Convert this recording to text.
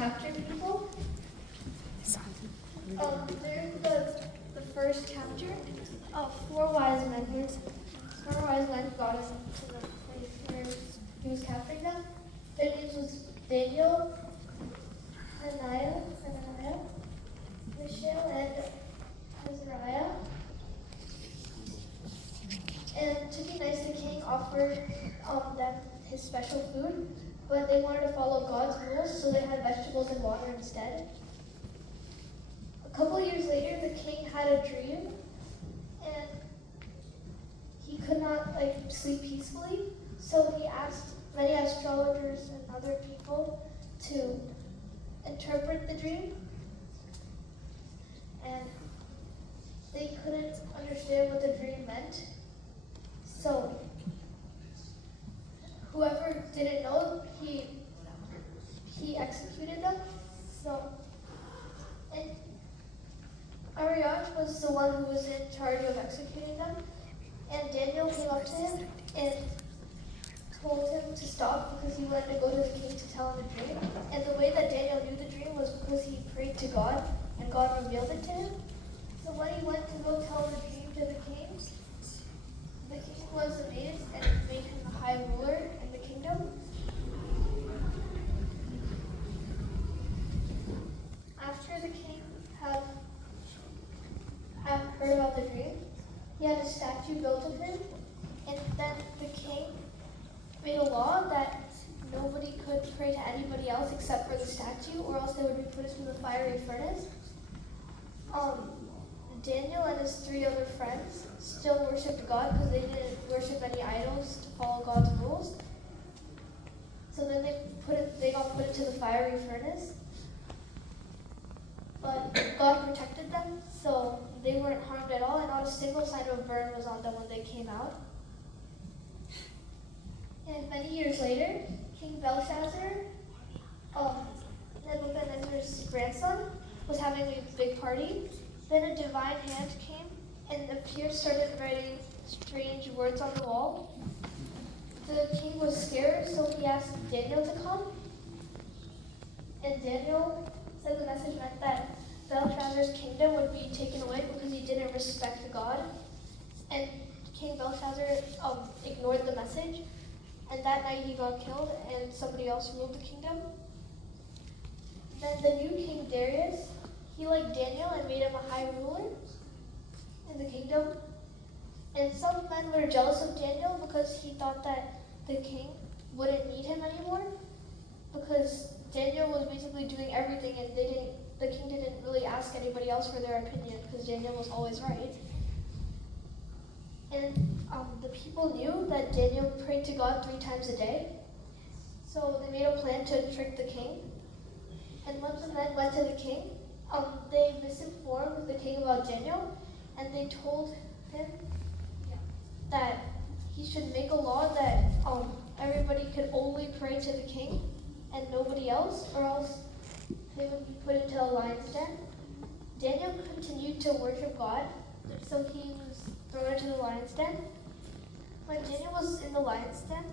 capture people. During the first capture, four wise men got us to the place where he was capturing them. Their names was Daniel, Hananiah, Mishael, and Azariah. And to be nice, the king offered them his special food, but they wanted to follow God's rules, so they had vegetables and water instead. A couple years later, the king had a dream, and he could not sleep peacefully, so he asked many astrologers and other people to interpret the dream, and they couldn't understand what the dream meant. So whoever didn't know, he executed them. So, and Ariach was the one who was in charge of executing them. And Daniel came up to him and told him to stop because he wanted to go to the king to tell him the dream. And the way that Daniel knew the dream was because he prayed to God and God revealed it to him. So when he went to go tell the dream to the king was amazed and made him the high ruler in the kingdom. After the king had heard about the dream, he had a statue built of him, and then the king made a law that nobody could pray to anybody else except for the statue, or else they would be put into the fiery furnace. Daniel and his three other friends still worshipped God because they didn't worship any idols to follow God's rules. So then they got put into the fiery furnace. But God protected them, so they weren't harmed at all, and not a single sign of a burn was on them when they came out. And many years later, King Belshazzar, Nebuchadnezzar's grandson, was having a big party. Then a divine hand came and started writing strange words on the wall. The king was scared, so he asked Daniel to come. And Daniel said the message meant that Belshazzar's kingdom would be taken away because he didn't respect God. And King Belshazzar ignored the message. And that night he got killed and somebody else ruled the kingdom. Then the new king Darius, he liked Daniel and made him a high ruler in the kingdom. And some men were jealous of Daniel because he thought that the king wouldn't need him anymore, because Daniel was basically doing everything and the king didn't really ask anybody else for their opinion because Daniel was always right. And the people knew that Daniel prayed to God 3 times a day, so they made a plan to trick the king. And once the men went to the king, they misinformed the king about Daniel, and they told him that he should make a law that everybody could only pray to the king and nobody else, or else they would be put into a lion's den. Daniel continued to worship God, so he was thrown into the lion's den. When Daniel was in the lion's den,